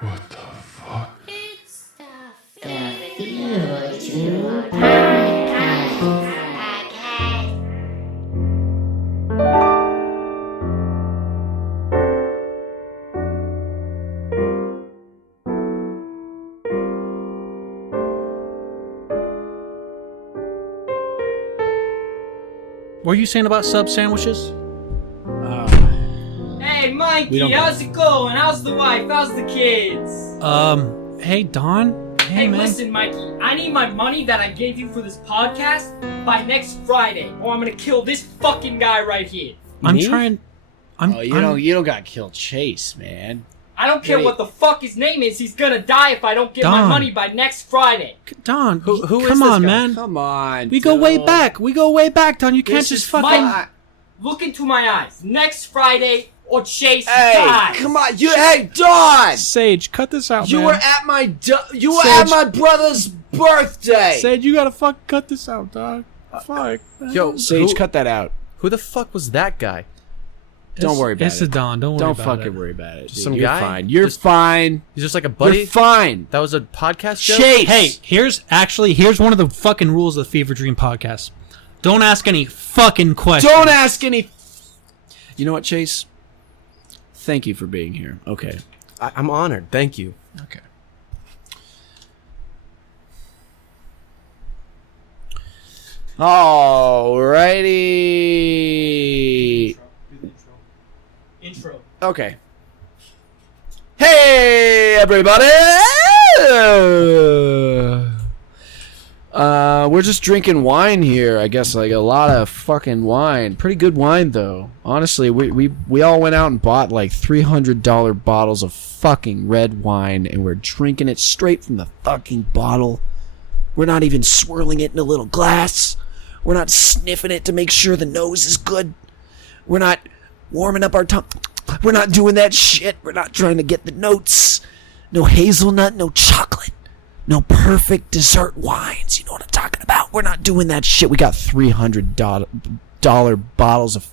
What the fuck? It's the Feverdream Podcast. What are you saying about sub sandwiches? Hey, Mikey, how's it going? How's the wife? How's the kids? Hey, Don. Hey, man. listen, Mikey, I need my money that I gave you for this podcast by next Friday, or I'm gonna kill this fucking guy right here. I'm Me? trying. You don't gotta kill Chase, man. I don't care what the fuck his name is, he's gonna die if I don't get my Don. money by next Friday. Don, Who is come this on, guy? man. Come on. We go way back. Don. You can't This just is fucking. Mike. Look into my eyes. Next Friday, or Chase Hey, dies. come on. Hey, Dawn! Sage, cut this out, You man. were at my Sage. my brother's birthday. Sage, you gotta fucking cut this out, dog. Fuck. Yo, Sage, cut that out. Who the fuck was that guy? Don't worry about It's it. a Don. Don't worry Don't about it. fucking worry about it. Just dude. some You're guy? fine. You're Just- fine. He's just like a buddy? You're fine. That was a podcast joke? Chase. Hey, here's one of the fucking rules of the Fever Dream podcast. Don't ask any fucking questions. Don't ask any. You know what, Chase? Thank you for being here. Okay. I'm honored. Thank you. Okay. Alrighty. Intro. Okay. Hey, everybody! We're just drinking wine here. I guess like a lot of fucking wine. Pretty good wine though. Honestly, we all went out and bought like $300 bottles of fucking red wine, and we're drinking it straight from the fucking bottle. We're not even swirling it in a little glass. We're not sniffing it to make sure the nose is good. We're not warming up our tongue. We're not doing that shit. We're not trying to get the notes. No hazelnut, no chocolate. No perfect dessert wines. You know what I'm talking about? We're not doing that shit. We got $300 bottles of...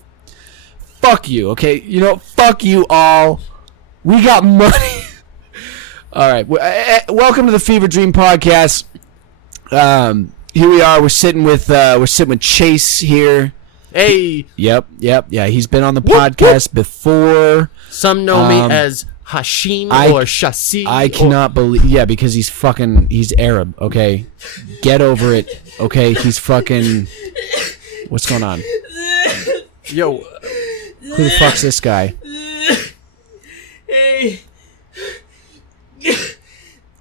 Fuck you, okay? You know, fuck you all. We got money. All right. Welcome to the Fever Dream Podcast. Here we are. We're sitting with Chase here. Hey! Yep. Yeah, he's been on the podcast before. Some know me as Hashim or Shasi. I cannot believe. Yeah, because he's Arab. Okay, get over it. Okay, he's fucking. What's going on? Yo, Who the fuck's this guy? Hey.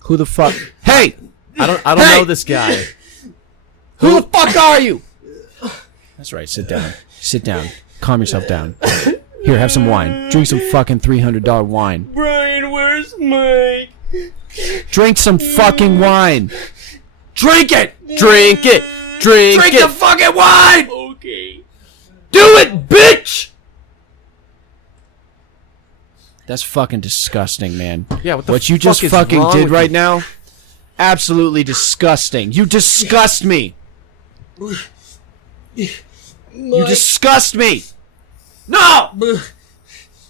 Who the fuck? Hey, I don't Hey! know this guy. who the fuck are you? That's right. Sit down. Sit down. Calm yourself down. Here, have some wine. Drink some fucking $300 wine. Brian, where's Mike? Drink some fucking wine. Drink it. Drink it! Drink Drink it! the fucking wine. Okay. Do it, bitch! That's fucking disgusting, man. Yeah, what the What you fuck just is fucking wrong did with right you? now? Absolutely disgusting. You disgust me. You disgust me. No!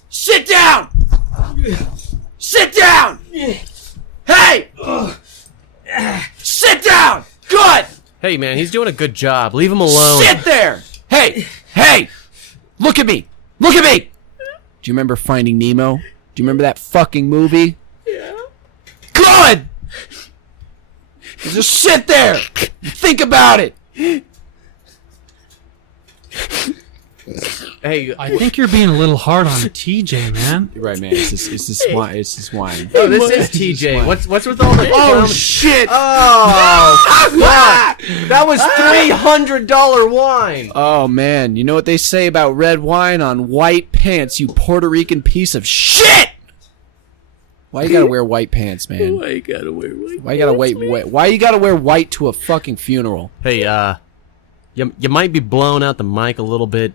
Sit down! Sit down! Hey! Sit down! Good! Hey, man, he's doing a good job. Leave him alone. Sit there! Hey! Look at me! Look at me! Do you remember Finding Nemo? Do you remember that fucking movie? Yeah. Good! Just sit there! Think about it! Hey, I think you're being a little hard on TJ, man. You're right, man. It's this wine. It's this wine. oh, this is TJ. What's with all the... Oh, shit! Oh, fuck! That was $300 wine! Oh, man. You know what they say about red wine on white pants, you Puerto Rican piece of shit! Why you gotta wear white pants, man? I gotta wear white. Why you gotta why you gotta wear white to a fucking funeral? Hey, you might be blowing out the mic a little bit.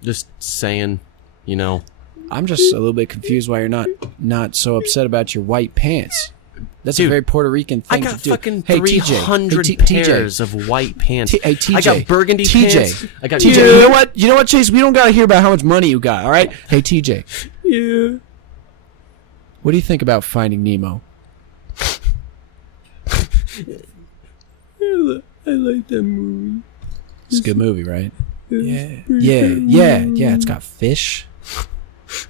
Just saying, you know. I'm just a little bit confused why you're not so upset about your white pants. That's Dude, a very Puerto Rican I thing got to do. fucking Hey, 300 TJ. pairs of white pants. Hey, TJ. I got burgundy pants. TJ. I got TJ. You know what? You know what, Chase? We don't gotta hear about how much money you got. All right. Hey, TJ. Yeah. What do you think about Finding Nemo? I like that movie. It's a good movie, right? Yeah. It's got fish.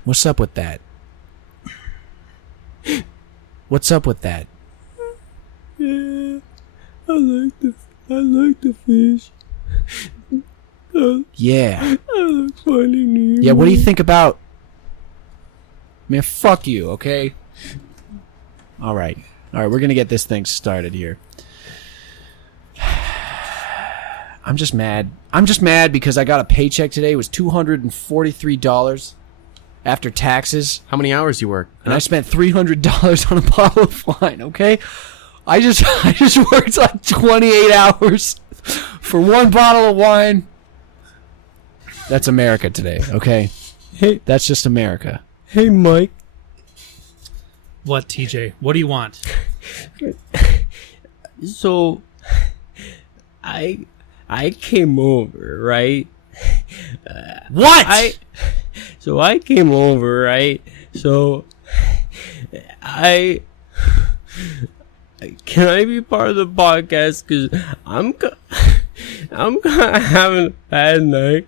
What's up with that? What's up with that? Yeah, I like the fish. Yeah. I like Finding Nemo. Yeah, what do you think about... Man, fuck you, okay? Alright, we're gonna get this thing started here. I'm just mad. I'm just mad because I got a paycheck today. It was $243 after taxes. How many hours you work? And I spent $300 on a bottle of wine, okay? I just worked like 28 hours for one bottle of wine. That's America today, okay? Hey, That's just America. hey, Mike. What, TJ? What do you want? So, I came over, right? What? I came over, right? So, can I be part of the podcast? Cause I'm kind of having a bad night.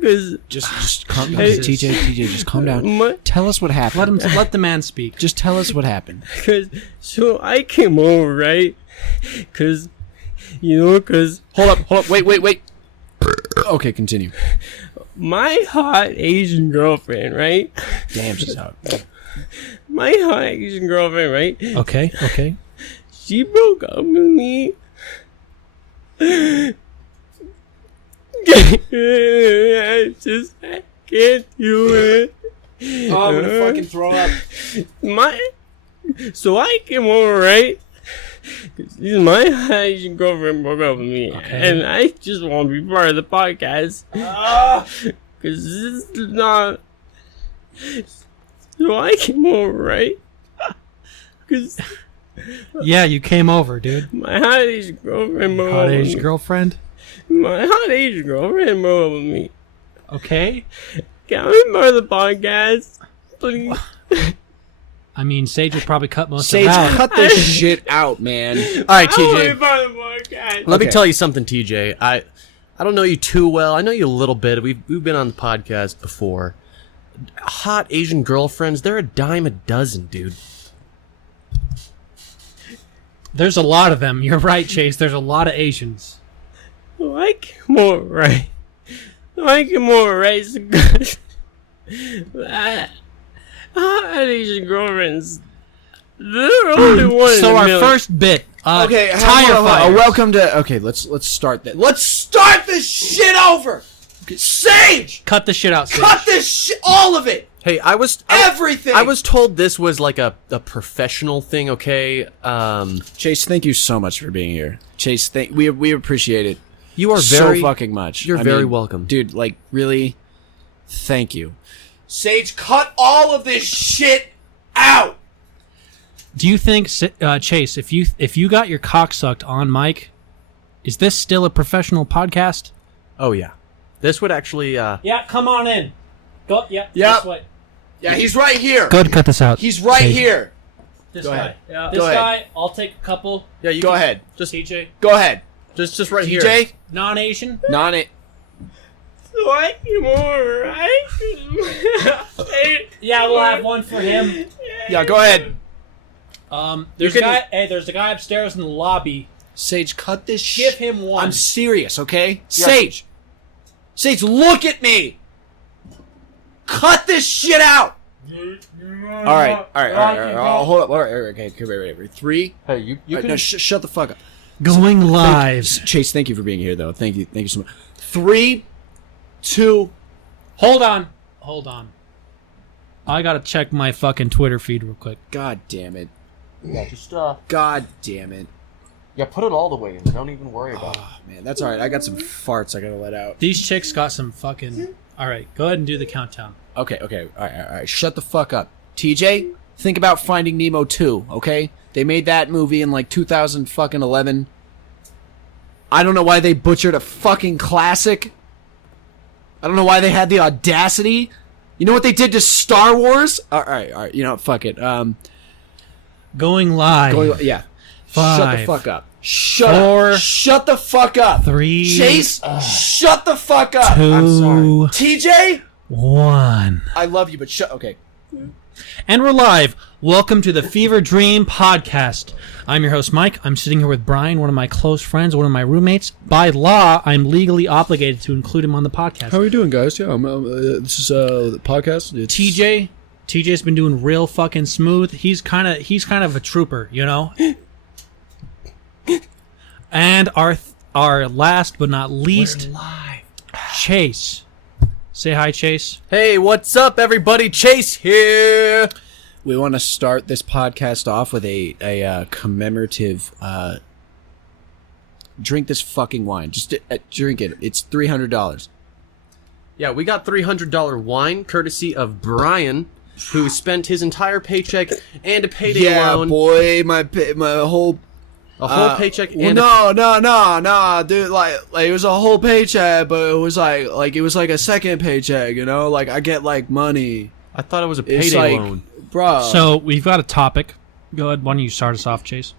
Cause Just calm down, Hey. TJ, just calm down. my, Tell us what happened. Let the man speak. Just tell us what happened. so I came over, right? Cause Hold up, wait. Okay, continue. my hot Asian girlfriend, right? Damn, she's hot. My hot Asian girlfriend, right? Okay. She broke up with me. I can't do it. Oh, I'm gonna fucking throw up. So I came over, right? Cause my Asian girlfriend broke up with me, and I just want to be part of the podcast. Cause this is not. So I came over, right? Cause Yeah, you came over, dude. my hot Asian girlfriend broke Hot up with Asian me. girlfriend. My hot Asian girlfriend broke up with me. Okay. Can I be part of the podcast, please? I mean, Sage will probably cut most Sage, of it out. cut this shit out, man. All right, I want to TJ. be part of the podcast. Let me Okay. tell you something, TJ. I don't know you too well. I know you a little bit. We've been on the podcast before. Hot Asian girlfriends, they're a dime a dozen, dude. There's a lot of them. You're right, Chase. There's a lot of Asians. So I came over, right? So because hot Asian girlfriends, they're only one in So a our million. first bit. Okay, tire fire. welcome to. Okay, let's start that. Let's start this shit over. Sage, Cut the shit out, Sage. cut this shit, all of it, Hey, everything. I was told this was like a professional thing, okay? Chase, thank you so much for being here. Chase, we appreciate it. You are so very fucking much. You're I very mean, welcome. dude. Like, really, thank you. Sage, cut all of this shit out. Do you think, Chase, if you got your cock sucked on mic, is this still a professional podcast? Oh yeah. This would actually Yeah, come on in. Go. Yep. Yep. This way. Yeah, he's right here. Go ahead, cut this out. He's right Sage. here. This Go guy. ahead. Yeah. Go This ahead. guy. I'll take a couple. Yeah, you Go can- ahead. Just TJ. Go ahead. just right here. TJ, Non-Asian. non it. So I came over, right? Yeah, we'll have one for him. Yeah, go ahead. There's You a can- guy. Hey, there's a guy upstairs in the lobby. Sage, cut this Give shit. him one. I'm serious, okay? Sage, look at me. Cut this shit out. All right. Oh, hold up. All right, okay, wait. 3. Hey, you All right, can no, shut the fuck up. Going live. Chase, thank you for being here, though. Thank you so much. 3, 2. Hold on. I gotta check my fucking Twitter feed real quick. God damn it. just God damn it. yeah, put it all the way in. Don't even worry about it. Oh, man, that's all right. I got some farts I gotta let out. These chicks got some fucking. All right, go ahead and do the countdown. Okay. All right. Shut the fuck up. TJ, think about Finding Nemo 2, okay? They made that movie in like 2011. I don't know why they butchered a fucking classic. I don't know why they had the audacity. You know what they did to Star Wars? All right. You know what? Fuck it. Going live. Yeah. 5, Shut the fuck up. Shut 4, up. Shut the fuck up. 3, Chase, shut the fuck up. 2, I'm sorry. TJ, 1. I love you, but okay. And we're live. Welcome to the Fever Dream Podcast. I'm your host, Mike. I'm sitting here with Brian, one of my close friends, one of my roommates. By law, I'm legally obligated to include him on the podcast. How are you doing, guys? Yeah, this is the podcast. TJ's been doing real fucking smooth. He's kind of a trooper, you know. And our last but not least, Chase. Say hi, Chase. Hey, what's up, everybody? Chase here. We want to start this podcast off with a commemorative. Drink this fucking wine. Just drink it. It's $300. Yeah, we got $300 wine, courtesy of Brian, who spent his entire paycheck and a payday loan. Yeah, boy, my whole. A whole paycheck and no, dude. Like it was a whole paycheck, but it was like it was like a second paycheck. You know, like I get like money. I thought it was a It's payday like, loan. bro. So we've got a topic. Go ahead. Why don't you start us off, Chase?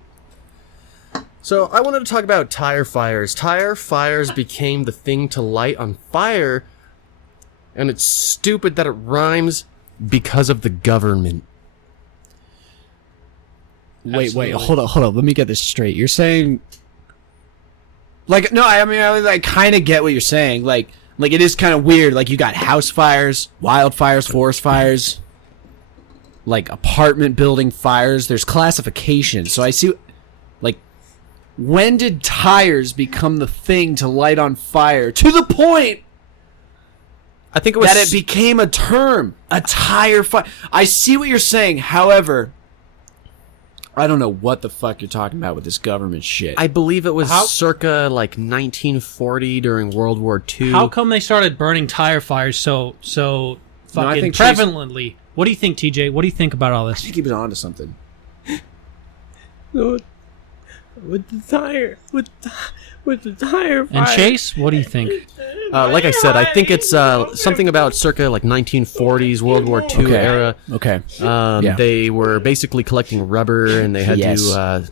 So I wanted to talk about tire fires. Tire fires became the thing to light on fire, and it's stupid that it rhymes because of the government. Wait, hold on. Let me get this straight. You're saying, like, no, I mean, I kind of get what you're saying. Like it is kind of weird. Like, you got house fires, wildfires, forest fires, like apartment building fires. There's classification. So I see, like, when did tires become the thing to light on fire to the point I think it was that it became a term, a tire fire? I see what you're saying. However, I don't know what the fuck you're talking about with this government shit. I believe it was circa like 1940 during World War II. How come they started burning tire fires so fucking think prevalently? What do you think, TJ? What do you think about all I this? think he was onto something. With the tire fire. And Chase, what do you think? Like I said, I think it's something about circa like 1940s World War II era. Okay. They were basically collecting rubber, and they had Yes. to.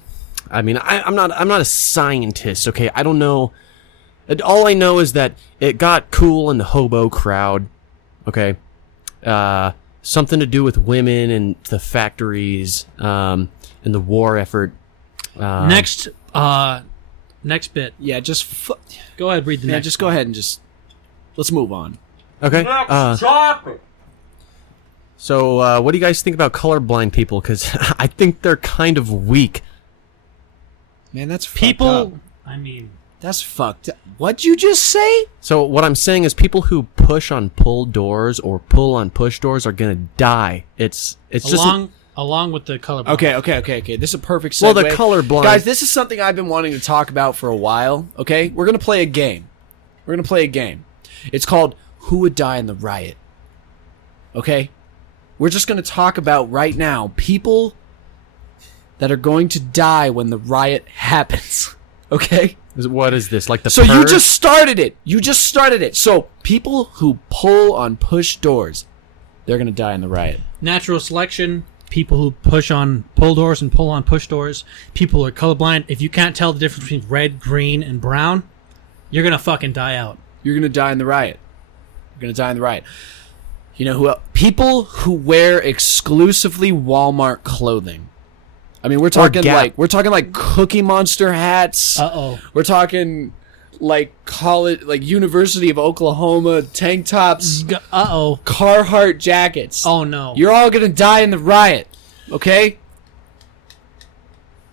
I mean, I'm not a scientist. Okay, I don't know. All I know is that it got cool in the hobo crowd. Okay, something to do with women and the factories, and the war effort. Next bit. Yeah, just Go ahead, read the next. just go ahead and just let's move on. Okay. So, what do you guys think about colorblind people? Because I think they're kind of weak. Man, that's fucked People. up. I mean, That's fucked up. What'd you just say? So what I'm saying is people who push on pull doors or pull on push doors are gonna die. It's along with the color. Okay. This is a perfect segue. Well, the colorblind Guys, this is something I've been wanting to talk about for a while, okay? We're going to play a game. It's called Who Would Die in the Riot? Okay? We're just going to talk about right now people that are going to die when the riot happens. Okay? What is this? Like the So you Purge? just started it. So people who pull on push doors, they're going to die in the riot. Natural selection. People who push on pull doors and pull on push doors. People who are colorblind. If you can't tell the difference between red, green, and brown, you're gonna fucking die out. You're going to die in the riot. You know who else? People who wear exclusively Walmart clothing. I mean, we're talking like Cookie Monster hats. We're talking like college, like University of Oklahoma tank tops. Carhartt jackets. Oh no. You're all gonna die in the riot. Okay?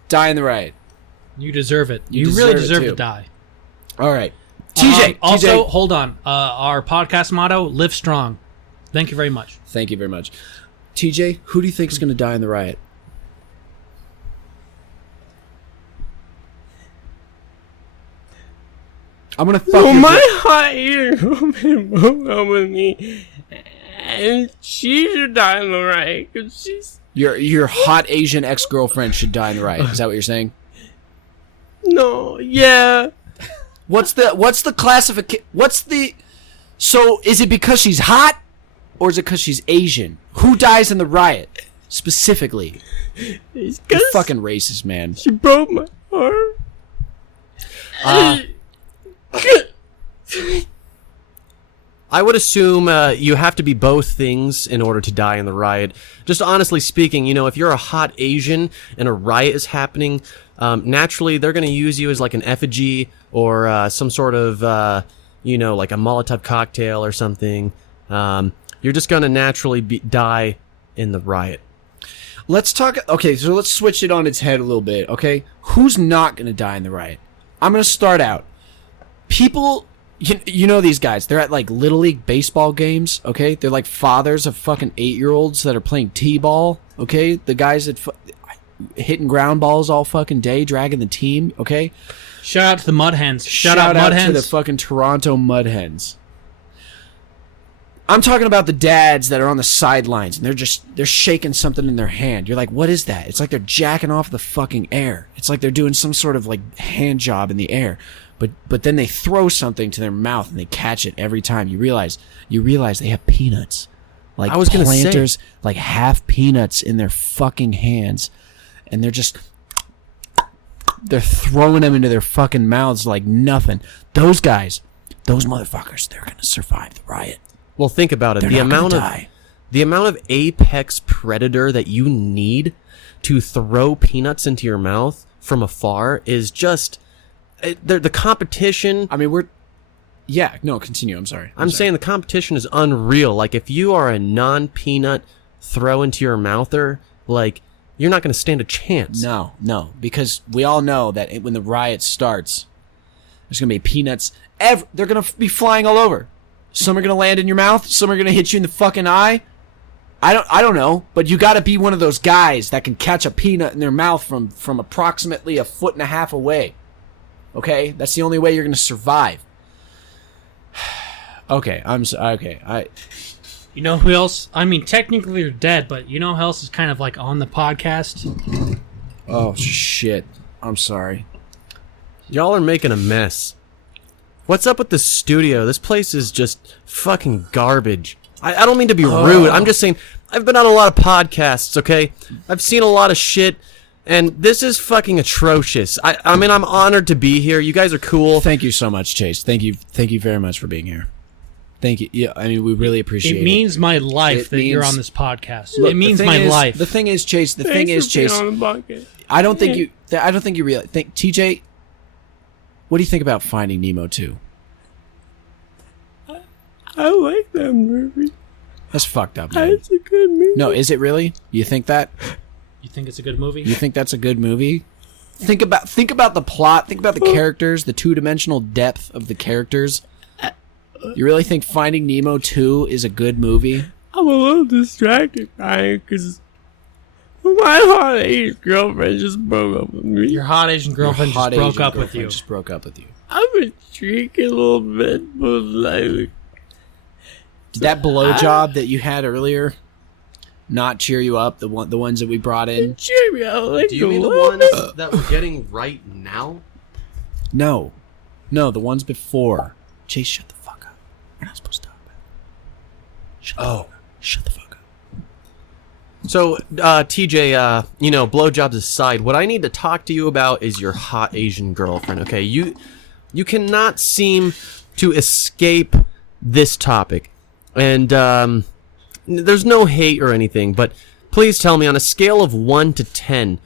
Die in the riot. You deserve it. You really deserve it deserve too. to die. All right. TJ. Also, TJ. hold on. Our podcast motto: "Live strong." Thank you very much. Thank you very much. TJ, who do you think is gonna die in the riot? I'm gonna fuck So your my hot ear broke up with me, And she should die in the riot because she's... Your hot Asian ex-girlfriend should die in the riot. Is that what you're saying? No, yeah. What's the classification? So is it because she's hot, or is it because she's Asian? Who dies in the riot specifically? It's You're 'cause fucking racist, man. she broke my heart. I would assume you have to be both things in order to die in the riot. Just honestly speaking, if you're a hot Asian and a riot is happening, naturally they're going to use you as like an effigy or some sort of, like a Molotov cocktail or something. You're just going to naturally die in the riot. Let's talk. Okay, so let's switch it on its head a little bit. Okay, who's not going to die in the riot? I'm going to start out. People. You know these guys. They're at like Little League baseball games, okay? They're like fathers of fucking 8-year-olds that are playing t-ball, okay? The guys that hitting ground balls all fucking day, dragging the team, okay? Shout out to the Mud Hens. Shout out to the fucking Toronto Mud Hens. I'm talking about the dads that are on the sidelines and they're shaking something in their hand. You're like, what is that? It's like they're jacking off the fucking air. It's like they're doing some sort of like hand job in the air. But then they throw something to their mouth and they catch it every time. You realize they have peanuts. Like I was gonna planters, say. like half peanuts in their fucking hands. And they're throwing them into their fucking mouths like nothing. Those guys, those motherfuckers, they're going to survive the riot. Well, think about it. They're The not gonna amount of die. the amount of apex predator that you need to throw peanuts into your mouth from afar is just the competition. I mean, continue. I'm sorry. I'm saying the competition is unreal. Like, if you are a non-peanut throw into your mouther, like, you're not going to stand a chance. No, because we all know that when the riot starts, there's going to be peanuts. They're going to be flying all over. Some are going to land in your mouth. Some are going to hit you in the fucking eye. I don't know, but you got to be one of those guys that can catch a peanut in their mouth from approximately 1.5 feet away. Okay, that's the only way you're going to survive. Okay, You know who else? I mean, technically you're dead, but you know who else is kind of like on the podcast? Oh shit! I'm sorry. Y'all are making a mess. What's up with the studio? This place is just fucking garbage. I don't mean to be rude. I'm just saying, I've been on a lot of podcasts, okay? I've seen a lot of shit, and this is fucking atrocious. I mean, I'm honored to be here. You guys are cool. Thank you so much, Chase. Thank you very much for being here. Thank you. Yeah, I mean, we really appreciate it. It means my life that you're on this podcast. It means my life. The thing is, Chase. On the podcast. I don't think you realize. TJ, what do you think about Finding Nemo 2? I like that movie. That's fucked up, man. It's a good movie. No, is it really? You think that? You think it's a good movie? You think that's a good movie? Think about the plot. Think about the characters, the two-dimensional depth of the characters. You really think Finding Nemo 2 is a good movie? I'm a little distracted, Ryan, because my hot Asian girlfriend just broke up with me. Your hot Asian girlfriend Your hot just broke Asian up with girlfriend you. Just broke up with you. I've been drinking a little bit, but like... Did that blowjob that you had earlier not cheer you up? The ones that we brought in? Cheer me out, like Do you a mean the little ones bit. that we're getting right now? No, the ones before. Chase, shut the fuck up. You're not supposed to talk about it. Shut the fuck up. So, TJ, blowjobs aside, what I need to talk to you about is your hot Asian girlfriend, okay? You cannot seem to escape this topic. And, there's no hate or anything, but please tell me, on a scale of 1 to 10,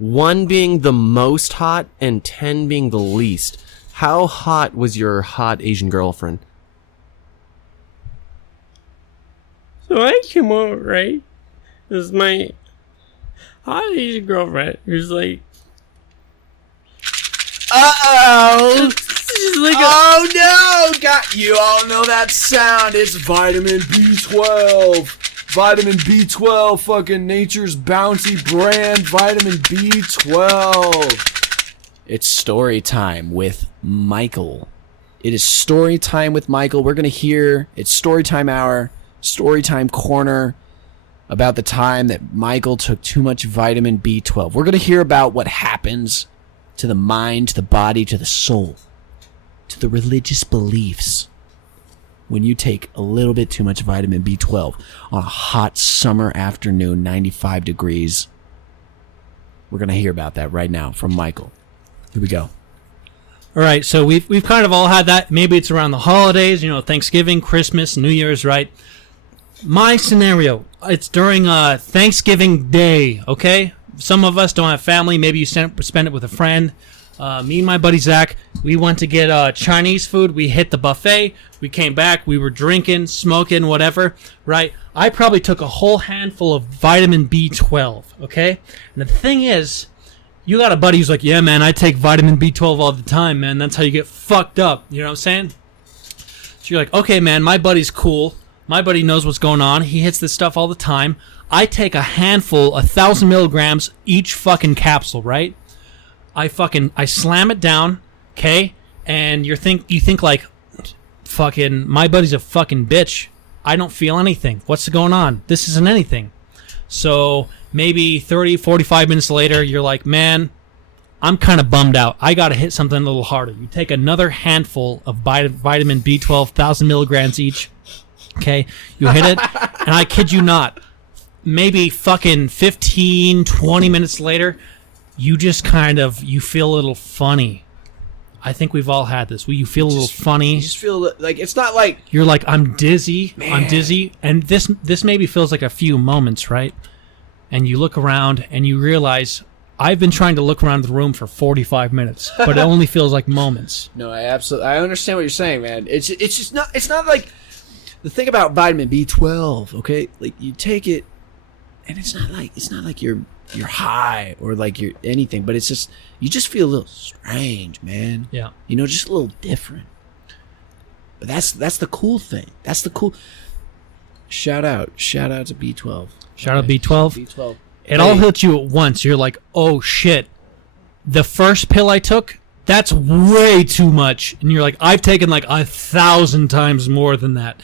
1 being the most hot and 10 being the least, how hot was your hot Asian girlfriend? So I came over, right? This is my hot Asian girlfriend who's like... Uh-oh! She's like Oh no! You all know that sound. It's vitamin B12. Vitamin B12, fucking nature's bounty brand vitamin B12. It's story time with Michael. It is story time with Michael. We're going to hear, it's story time hour. Storytime corner about the time that Michael took too much vitamin B12. We're going to hear about what happens to the mind, to the body, to the soul, to the religious beliefs when you take a little bit too much vitamin B12 on a hot summer afternoon, 95 degrees. We're going to hear about that right now from Michael. Here we go. All right, so we've kind of all had that. Maybe it's around the holidays, Thanksgiving, Christmas, New Year's, right? My scenario, it's during Thanksgiving Day, okay? Some of us don't have family. Maybe you spend it with a friend. Me and my buddy Zach, we went to get Chinese food. We hit the buffet. We came back. We were drinking, smoking, whatever, right? I probably took a whole handful of vitamin B12, okay? And the thing is, you got a buddy who's like, yeah, man, I take vitamin B12 all the time, man. That's how you get fucked up. You know what I'm saying? So you're like, okay, man, my buddy's cool. My buddy knows what's going on. He hits this stuff all the time. I take a handful, 1,000 milligrams each fucking capsule, right? I slam it down, okay? And you think like, fucking, my buddy's a fucking bitch. I don't feel anything. What's going on? This isn't anything. So maybe 30, 45 minutes later, you're like, man, I'm kind of bummed out. I got to hit something a little harder. You take another handful of vitamin B12, 1,000 milligrams each. Okay, you hit it, and I kid you not, maybe fucking 15, 20 minutes later, you just you feel a little funny. I think we've all had this. You feel a little funny. You just feel like it's not like you're like, I'm dizzy, Man. I'm dizzy, and this maybe feels like a few moments, right? And you look around and you realize I've been trying to look around the room for 45 minutes, but it only feels like moments. No, I understand what you're saying, man. It's not like the thing about vitamin B12, okay? Like you take it and it's not like you're high or like you're anything, but it's just you just feel a little strange, man. Yeah. Just a little different. But that's the cool thing. That's the cool shout out to B12. Shout out B12. B12. It all hits you at once. You're like, oh shit. The first pill I took, that's way too much. And you're like, I've taken like 1,000 times more than that.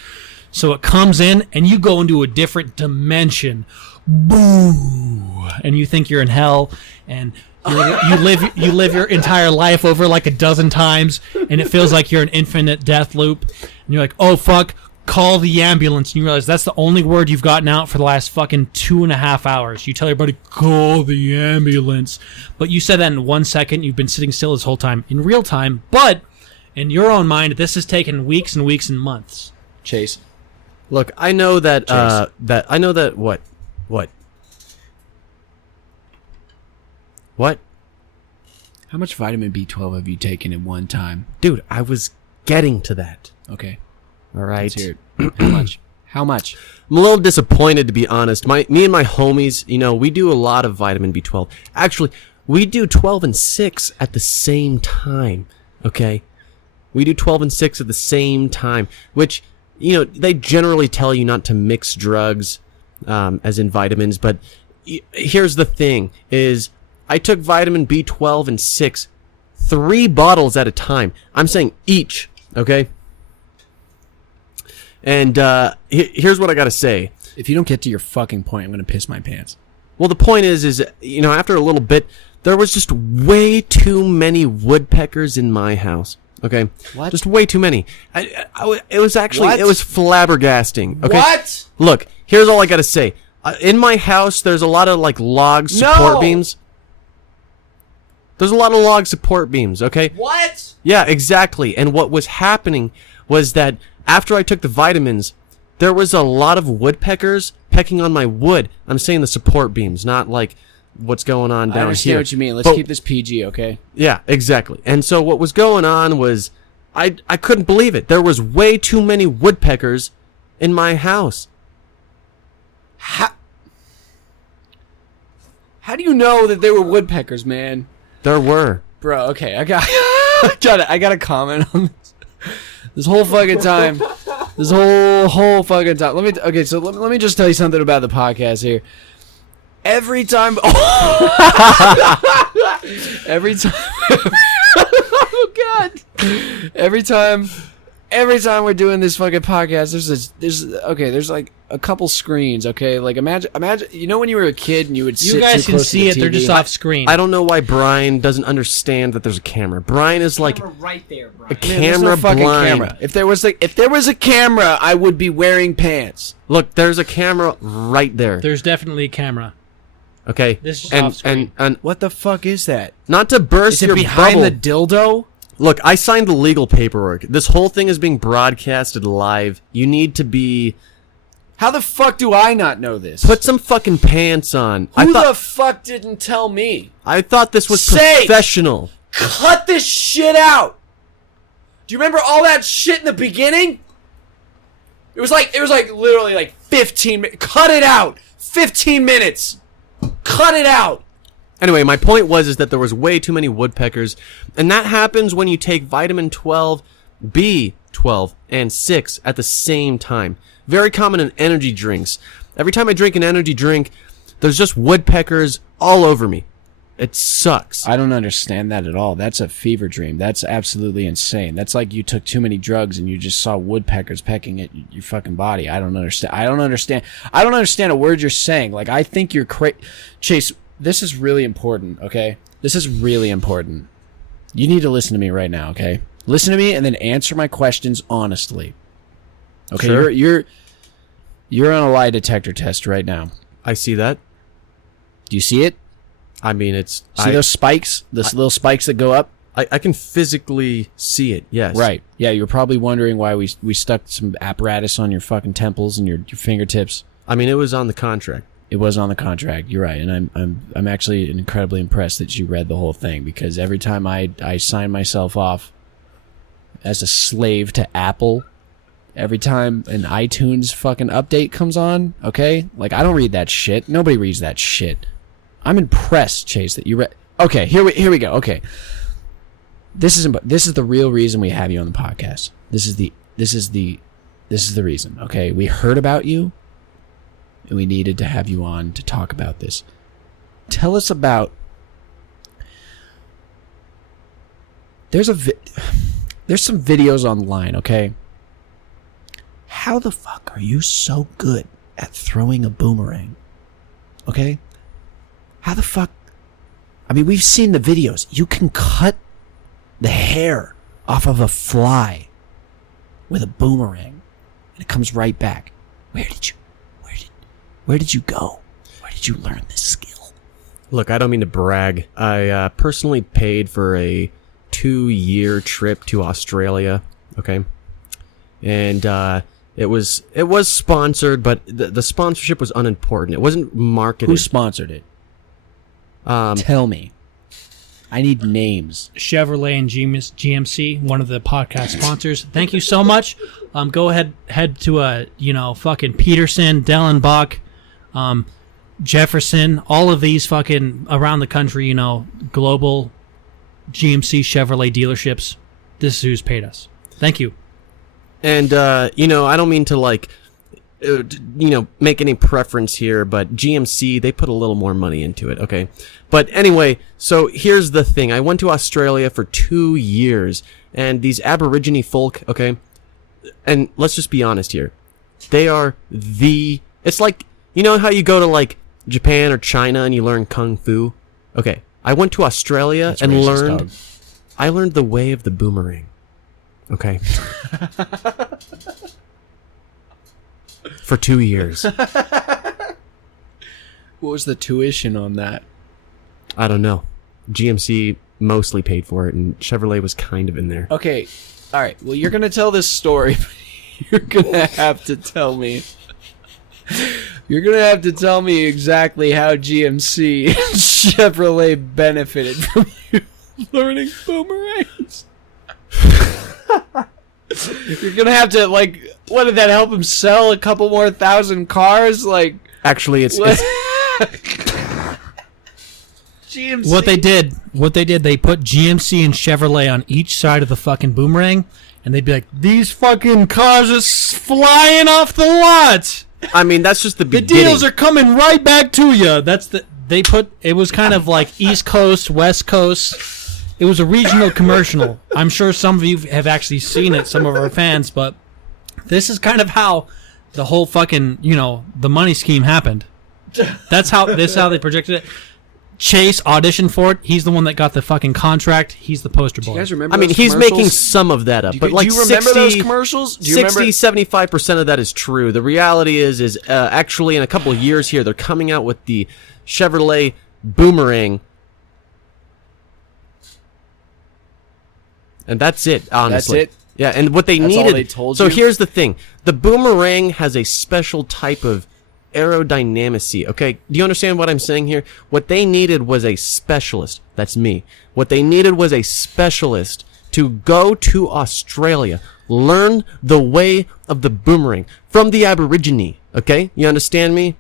So it comes in and you go into a different dimension. Boo! And you think you're in hell, and you live your entire life over like a dozen times, and it feels like you're an infinite death loop. And you're like, oh fuck, call the ambulance. And you realize that's the only word you've gotten out for the last fucking 2.5 hours. You tell everybody, call the ambulance. But you said that in 1 second. You've been sitting still this whole time in real time. But in your own mind, this has taken weeks and weeks and months. Chase. Look, I know that what? What? How much vitamin B12 have you taken in one time? Dude, I was getting to that. Okay. All right. Let's hear it. How much? How much? I'm a little disappointed, to be honest. Me and my homies, we do a lot of vitamin B12. Actually, we do 12 and 6 at the same time, okay? We do 12 and 6 at the same time, which, they generally tell you not to mix drugs, as in vitamins, but here's the thing, is I took vitamin B12 and 6, 3 bottles at a time. I'm saying each, okay? And here's what I gotta say. If you don't get to your fucking point, I'm gonna piss my pants. Well, the point is after a little bit, there was just way too many woodpeckers in my house. Okay, What? Just way too many. It was actually What? it was flabbergasting. Okay? What? Look, here's all I gotta say. In my house, there's a lot of like log support beams. There's a lot of log support beams. Okay. What? Yeah, exactly. And what was happening was that after I took the vitamins, there was a lot of woodpeckers pecking on my wood. I'm saying the support beams, not like what's going on down here. I understand what you mean. Let's keep this PG, okay? Yeah, exactly. And so what was going on was I couldn't believe it. There was way too many woodpeckers in my house. How do you know that they were woodpeckers, man? There were. Bro, okay, I got to comment on this whole fucking time. This whole fucking time. Let me just tell you something about the podcast here. Every time every time oh god. Every time every time we're doing this fucking podcast, there's like a couple screens, okay? Like imagine, you know when you were a kid and you would sit You guys too can close see to it. the They're TV? just off screen. I don't know why Brian doesn't understand that there's a camera. Brian is like Camera right there, Brian. a Man, there's no camera fucking blind. camera. If there was a camera, I would be wearing pants. Look, there's a camera right there. There's definitely a camera. Okay, This is off screen. and What the fuck is that? not to burst Is it your behind bubble. the dildo? Look, I signed the legal paperwork. This whole thing is being broadcasted live. You need to be How the fuck do I not know this? put some fucking pants on. Who the fuck didn't tell me? I thought this was Say- professional. Cut this shit out. Do you remember all that shit in the beginning? It was like literally like 15 minutes. Cut it out. 15 minutes. Cut it out. Anyway, my point was is that there was way too many woodpeckers, and that happens when you take vitamin 12, B12, and 6 at the same time. Very common in energy drinks. Every time I drink an energy drink, there's just woodpeckers all over me. It sucks. I don't understand that at all. That's a fever dream. That's absolutely insane. That's like you took too many drugs and you just saw woodpeckers pecking at your fucking body. I don't understand. I don't understand a word you're saying. Like, I think you're Chase, this is really important, okay? This is really important. You need to listen to me right now, okay? Listen to me and then answer my questions honestly. Okay, Sure. you're on a lie detector test right now. I see that. Do you see it? I mean, it's... See those spikes? Little spikes that go up? I can physically see it, yes. Right. Yeah, you're probably wondering why we stuck some apparatus on your fucking temples and your fingertips. I mean, it was on the contract. It was on the contract. You're right, and I'm actually incredibly impressed that you read the whole thing, because every time I sign myself off as a slave to Apple, every time an iTunes fucking update comes on, okay? Like, I don't read that shit. Nobody reads that shit. I'm impressed, Chase, that you read. Okay, here we go. Okay, this is the real reason we have you on the podcast. This is the reason. Okay, we heard about you, and we needed to have you on to talk about this. Tell us about. There's some videos online. Okay, how the fuck are you so good at throwing a boomerang? Okay. How the fuck? I mean, we've seen the videos. You can cut the hair off of a fly with a boomerang, and it comes right back. Where did you go? Where did you learn this skill? Look, I don't mean to brag. I personally paid for a 2-year trip to Australia, okay? And it was sponsored, but the sponsorship was unimportant. It wasn't marketed. Who sponsored it? Tell me. I need names. Chevrolet and GMC, one of the podcast sponsors. Thank you so much. Go ahead, head to fucking Peterson, Dellenbach, Jefferson, all of these fucking around the country, global GMC Chevrolet dealerships. This is who's paid us. Thank you. And I don't mean to make any preference here, but GMC, they put a little more money into it, okay? But anyway, so here's the thing. I went to Australia for 2 years, and these Aborigine folk, okay? And let's just be honest here. They are it's like, you know how you go to like Japan or China and you learn Kung Fu? Okay, I went to Australia That's and racist, I learned the way of the boomerang. Okay. For 2 years. What was the tuition on that? I don't know. GMC mostly paid for it, and Chevrolet was kind of in there. Okay, all right. Well, you're gonna tell this story. But you're gonna have to tell me. You're gonna have to tell me exactly how GMC and Chevrolet benefited from you learning boomerangs. You're gonna have to, like, what did that help him sell? A couple more thousand cars? Like, Actually, it's GMC. What they did, they put GMC and Chevrolet on each side of the fucking boomerang, and they'd be like, "These fucking cars are flying off the lot. I mean, that's just the The beginning. deals are coming right back to you." It was kind of like East Coast, West Coast. It was a regional commercial. I'm sure some of you have actually seen it, some of our fans, but this is kind of how the whole fucking, the money scheme happened. This is how they projected it. Chase auditioned for it. He's the one that got the fucking contract. He's the poster boy. Do you guys remember I mean, those he's commercials? making some of that up, but like do you remember those commercials? Do you 75% of that is true. The reality is actually in a couple of years here, they're coming out with the Chevrolet Boomerang. And that's it, honestly. That's it? Yeah, and what they That's all needed. they told so you? here's the thing: the Boomerang has a special type of aerodynamicy. Okay, do you understand what I'm saying here? What they needed was a specialist. That's me. What they needed was a specialist to go to Australia, learn the way of the boomerang from the Aborigine. Okay, you understand me?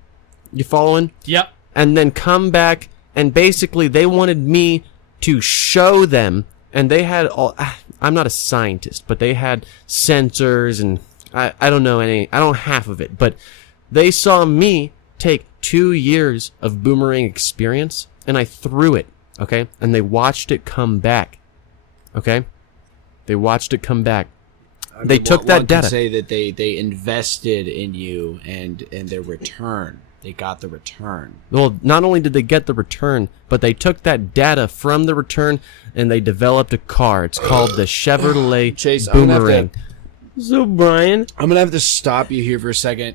You following? Yep. And then come back, and basically they wanted me to show them. And they had all. I'm not a scientist, but they had sensors, and I don't know any. I don't half of it, but they saw me take 2 years of boomerang experience, and I threw it. Okay, and they watched it come back. Okay, they watched it come back. I mean, They took that one data. Can say that they invested in you and their return. They got the return. Well, not only did they get the return, but they took that data from the return and they developed a car. It's called the Chevrolet Chase, I'm gonna have Boomerang. So, Brian, I'm gonna have to stop you here for a second.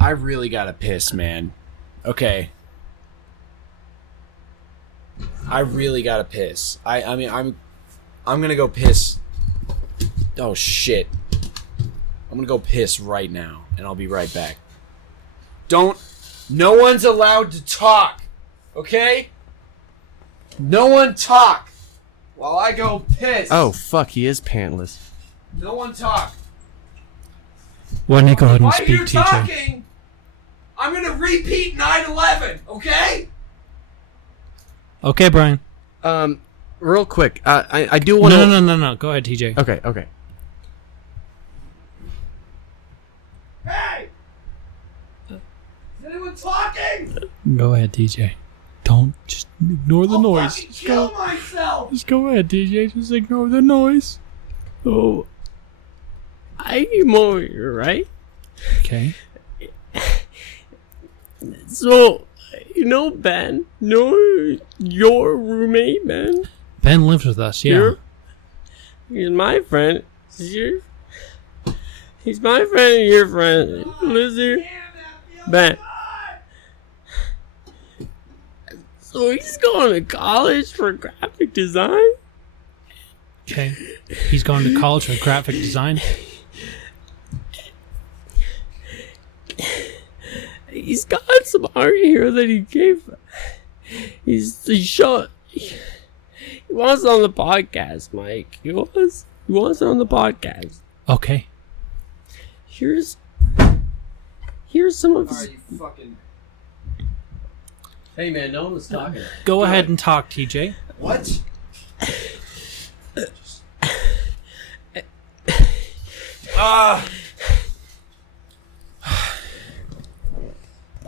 I really gotta piss, man. Okay. I really gotta piss. I mean I'm gonna go piss. Oh shit. I'm gonna go piss right now, and I'll be right back. No one's allowed to talk, okay? No one talk while I go piss. Oh, fuck, he is pantless. No one talk. Why don't you go ahead and While speak, you're TJ? talking, I'm gonna repeat 9/11, okay? Okay, Brian. Real quick, I do want to... No. Go ahead, TJ. Okay. Hey! Is anyone talking? Go ahead, TJ. Don't just ignore the I'll noise. fucking kill myself! Just go ahead, TJ. Just ignore the noise. oh, I came over here, right? Okay. So, Ben, your roommate, Ben. Ben lives with us. Yeah. He's my friend. He's my friend and your friend. Lives here. Ben. So he's going to college for graphic design? Okay. He's going to college for graphic design. He's got some art here that he gave. He wants it on the podcast, Mike. He wants it on the podcast. Okay. Here's some of his. Hey, man, no one was talking. Go ahead and talk, TJ. What?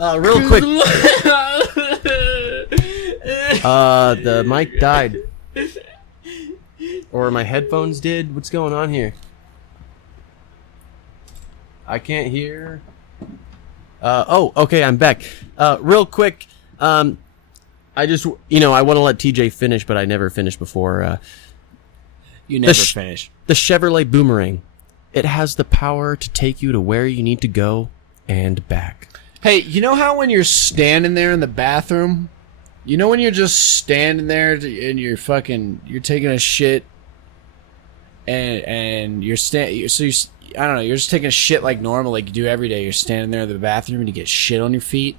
Real quick. The mic died. Or my headphones did. What's going on here? I can't hear. Okay, I'm back. Real quick, I just, I want to let TJ finish, but I never finished before. You never finish. The Chevrolet Boomerang. It has the power to take you to where you need to go and back. Hey, you know how when you're standing there in the bathroom, you know when you're just standing there and you're taking a shit, and you're I don't know, you're just taking a shit like normal, like you do every day. You're standing there in the bathroom and you get shit on your feet.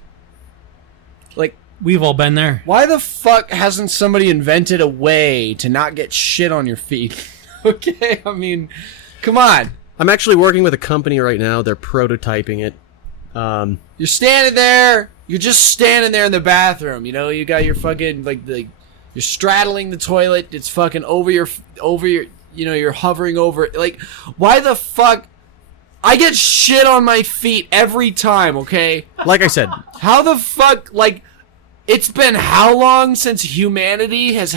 Like, We've all been there. why the fuck hasn't somebody invented a way to not get shit on your feet? Okay, I mean, come on. I'm actually working with a company right now. They're prototyping it. You're standing there. You're just standing there in the bathroom. You got your fucking you're straddling the toilet. It's fucking over your. You're hovering over it. Like, why the fuck? I get shit on my feet every time. Okay. Like I said, How the fuck? Like, it's been how long since humanity has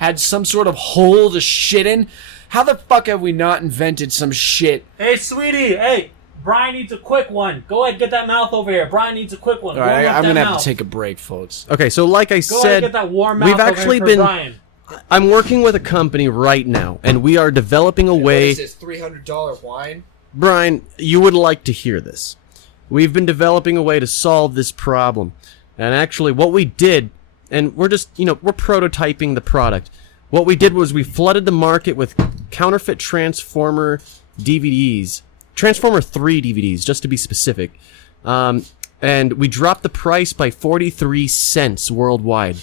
had some sort of hole to shit in. How the fuck have we not invented some shit? Hey, sweetie. Hey, Brian needs a quick one. Go ahead, get that mouth over here. Brian needs a quick one. All right, Warm up I'm that gonna have mouth. to take a break, folks. Okay, so like I Go ahead, said, get that warm mouth we've over actually here for been. Brian. I'm working with a company right now, and we are developing a way. this $300 wine? Brian, you would like to hear this. We've been developing a way to solve this problem. And actually, what we did, and we're just, we're prototyping the product. What we did was we flooded the market with counterfeit Transformer DVDs. Transformer 3 DVDs, just to be specific. And we dropped the price by 43 cents worldwide.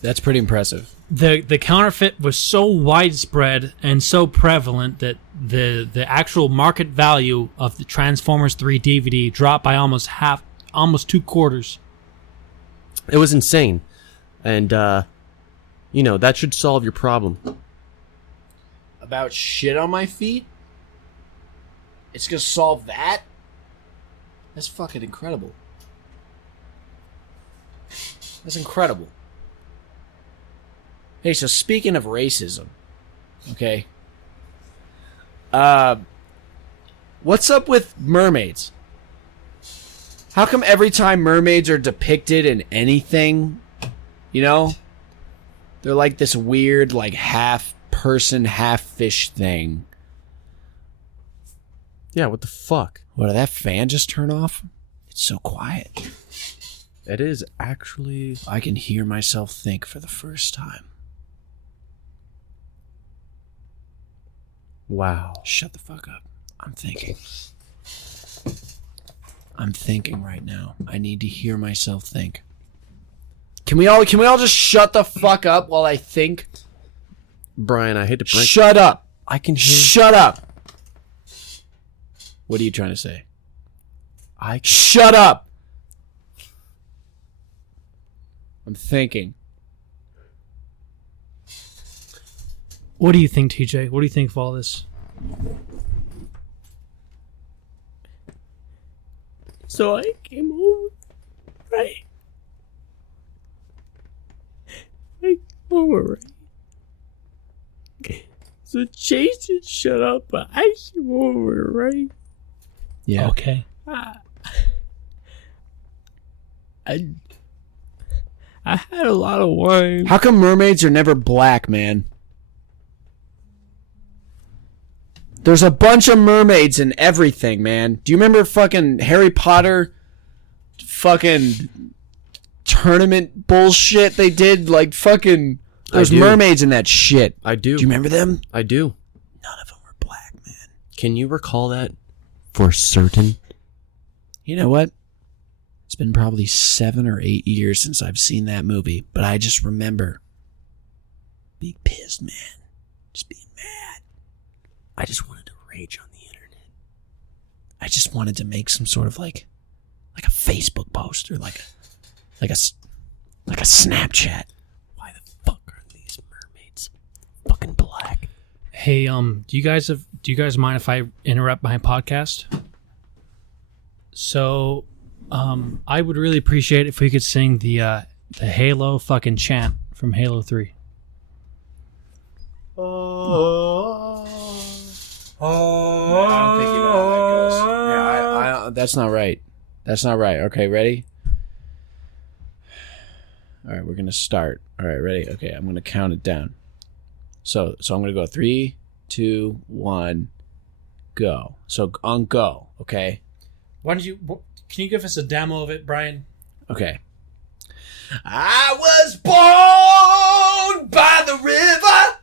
That's pretty impressive. The counterfeit was so widespread and so prevalent that the actual market value of the Transformers 3 DVD dropped by almost 2 quarters. It was insane. And, that should solve your problem. About shit on my feet? It's gonna solve that? That's fucking incredible. That's incredible. Hey, so speaking of racism, okay? What's up with mermaids? How come every time mermaids are depicted in anything, they're like this weird, like, half person, half fish thing? Yeah, what the fuck? What, did that fan just turn off? It's so quiet. It is actually... I can hear myself think for the first time. Wow. Shut the fuck up. I'm thinking. I'm thinking right now. I need to hear myself think. Can we all just shut the fuck up while I think? Brian, I hate to break... Shut up. I can hear... Shut up. What are you trying to say? Shut up. I'm thinking. What do you think, TJ? What do you think of all this? So I came over, right? I came over, right? So Chase did shut up, but I came over, right? Yeah. Okay. I had a lot of wine. How come mermaids are never black, man? There's a bunch of mermaids in everything, man. Do you remember fucking Harry Potter fucking tournament bullshit they did? Like fucking... There's mermaids in that shit. I do. Do you remember them? I do. None of them were black, man. Can you recall that for certain? You know what? It's been probably 7 or 8 years since I've seen that movie, but I just remember being pissed, man. Just being mad. I just wanted to rage on the internet. I just wanted to make some sort of like a Facebook post or like a Snapchat. Why the fuck are these mermaids fucking black? Hey, do you guys mind if I interrupt my podcast? So, I would really appreciate it if we could sing the Halo fucking chant from Halo 3. I don't think you know how that goes. Yeah, that's not right. That's not right. Okay, ready? All right, we're gonna start. All right, ready? Okay, I'm gonna count it down. So I'm gonna go 3, 2, 1, go. So on go. Okay. Can you give us a demo of it, Brian? Okay. I was born by the river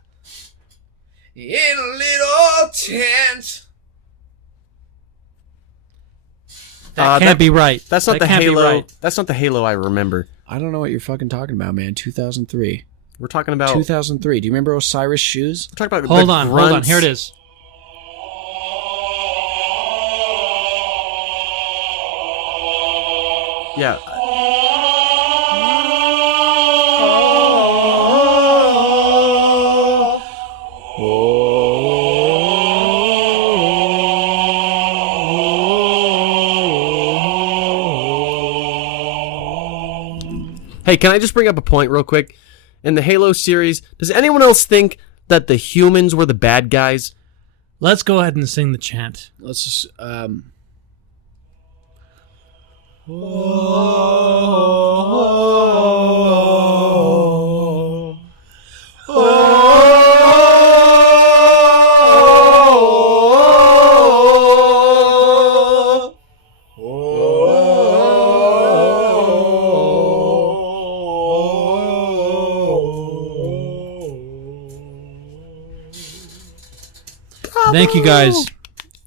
in a little tent. That can't be right. That's not That the can't be Halo. right. That's not the Halo I remember. I don't know what you're fucking talking about, man. 2003. We're talking about. 2003. Do you remember Osiris Shoes? We're talking about. Hold the on. grunts. Here it is. Yeah. Hey, can I just bring up a point real quick? in the Halo series, does anyone else think that the humans were the bad guys? Let's go ahead and sing the chant. Let's just Thank you guys.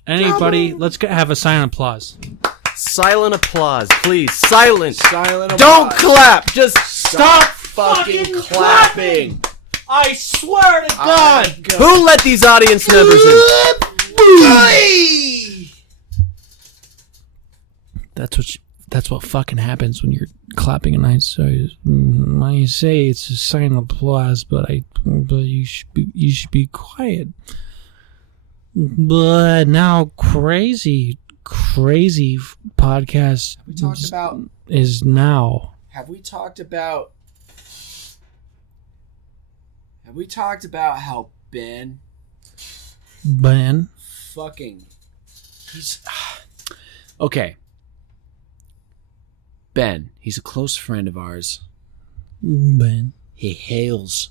Anybody, let's have a silent applause. Silent applause, please. Silent. silent. Don't clap. Just Stop fucking clapping. I swear to God. Who let these audience members in? That's what fucking happens when you're clapping, and I say it's a silent applause, but you should be quiet. But now crazy podcast We talked about. is now. Have we talked about? Have we talked about how Ben fucking? He's okay. Ben, he's a close friend of ours. Ben, He hails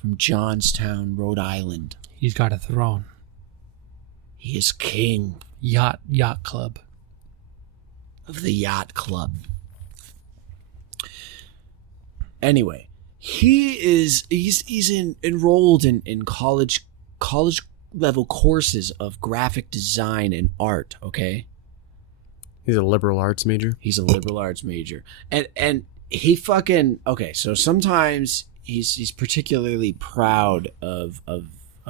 from Johnstown, Rhode Island. he's got a throne. He is king Yacht club. of the yacht club. Anyway, he's enrolled in college level courses of graphic design and art, okay? He's a liberal arts major. He's a liberal arts major. And he fucking okay, so sometimes he's particularly proud of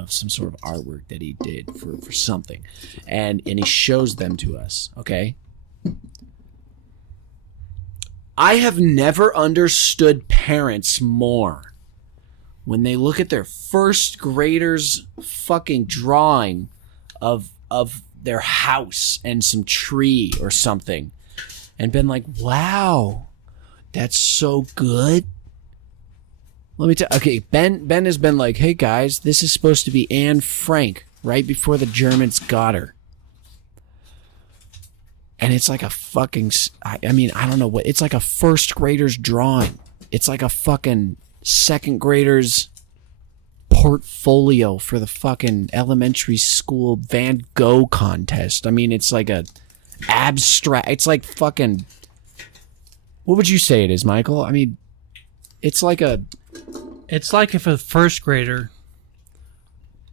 some sort of artwork that he did for something. And he shows them to us, okay? I have never understood parents more when they look at their first grader's fucking drawing of their house and some tree or something and been like, wow, that's so good. Let me tell. Okay, Ben has been like, hey guys, this is supposed to be Anne Frank right before the Germans got her, and it's like a fucking. I mean, I don't know what. It's like a first grader's drawing. It's like a fucking second grader's portfolio for the fucking elementary school Van Gogh contest. I mean, it's like a abstract. It's like fucking. What would you say it is, Michael? I mean, it's like a. It's like if a first grader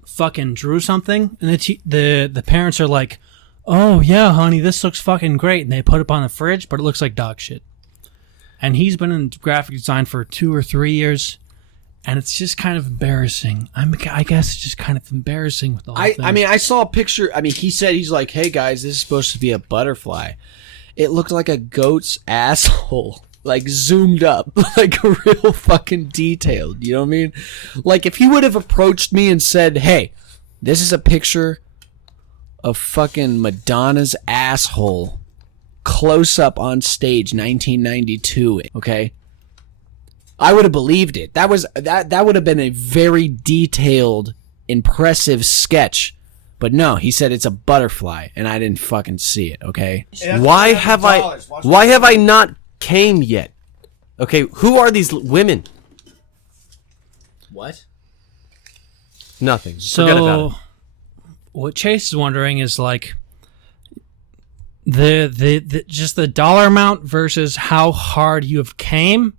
fucking drew something, and the parents are like, "Oh yeah, honey, this looks fucking great," and they put it on the fridge, but it looks like dog shit. And he's been in graphic design for 2 or 3 years, and it's just kind of embarrassing. I guess it's just kind of embarrassing with the whole thing. I mean, I saw a picture. I mean, he's like, "Hey guys, this is supposed to be a butterfly." It looked like a goat's asshole. Like zoomed up, like real fucking detailed. You know what I mean? Like if he would have approached me and said, "Hey, this is a picture of fucking Madonna's asshole, close up on stage, 1992." Okay, I would have believed it. That would have been a very detailed, impressive sketch. But no, he said it's a butterfly, and I didn't fucking see it. Okay, Why have I not came yet? Okay, who are these women? what? Nothing. Forget about it. So, what Chase is wondering is like the just the dollar amount versus how hard you have came.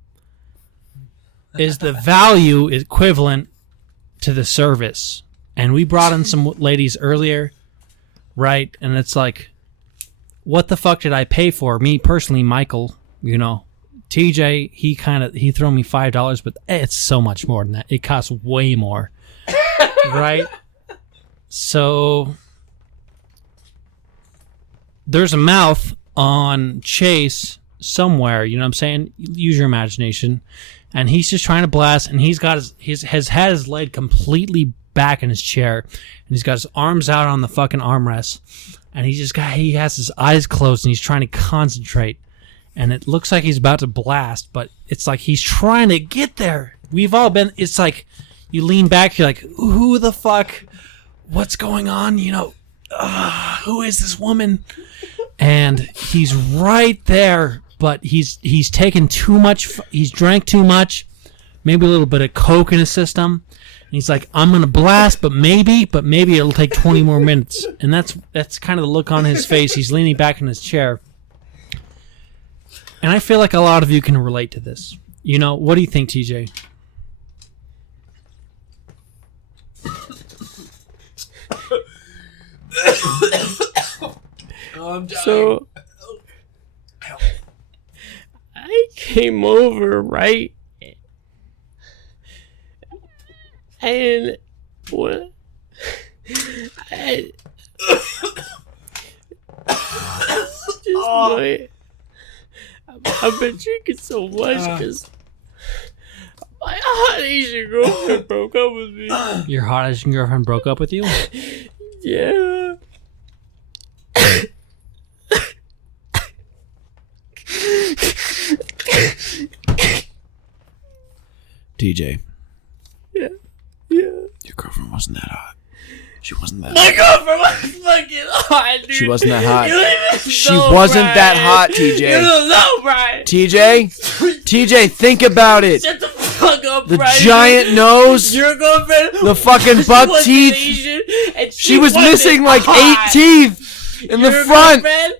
Is the value equivalent to the service? And we brought in some ladies earlier, right? And it's like, what the fuck did I pay for? Me personally, Michael, you know, TJ, he threw me $5, but it's so much more than that. It costs way more, right? So there's a mouth on Chase somewhere, you know what I'm saying? Use your imagination. And he's just trying to blast, and he's got his had his leg completely back in his chair, and he's got his arms out on the fucking armrest, and he has his eyes closed, and he's trying to concentrate. and it looks like he's about to blast, but it's like he's trying to get there. We've all been, it's like you lean back, you're like, who the fuck, what's going on, you know, who is this woman? And he's right there, but he's taken too much, he's drank too much, maybe a little bit of coke in his system. And he's like, I'm gonna blast, but maybe it'll take 20 more minutes. And that's kind of the look on his face. He's leaning back in his chair. And I feel like a lot of you can relate to this. You know, what do you think, TJ? So I came over, right? And what? I've been drinking so much because my hot Asian girlfriend broke up with me. Your hot Asian girlfriend broke up with you? Yeah. TJ, Yeah. your girlfriend wasn't that hot. She wasn't that My hot. girlfriend was fucking hot, dude. She wasn't that hot. You don't even She know, wasn't Brian. that hot, TJ. You don't know, Brian. TJ, think about it. Shut the fuck up, The Brian. giant nose, Your girlfriend. the fucking she buck wasn't teeth. Asian, and She was wasn't missing like hot. 8 teeth in the Your front. girlfriend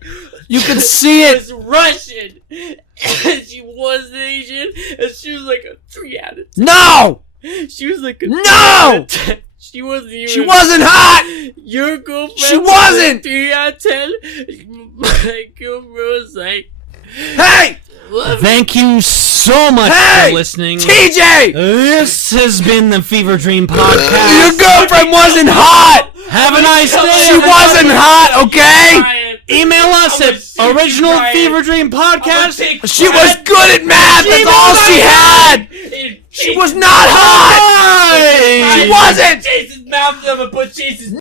You could see it. was Russian. And she wasn't Asian, and she was like a 3 out of 10. No! She was like a No! 3 out of 10. She wasn't even. She wasn't hot! Your girlfriend. She was wasn't! a 3 out of 10. My girlfriend was like. Hey! Thank you so much Hey! for listening. TJ! This has been the Fever Dream Your Podcast. girlfriend wasn't hot! Have a nice day. She wasn't hot, okay? Brian, Email us I'm at a serious Original Brian. Fever Dream I'm a Podcast. big She fat was good at math, that's all she had! in She was not hot! Brian, She wasn't! Chase's mouth. I'm gonna put Chase's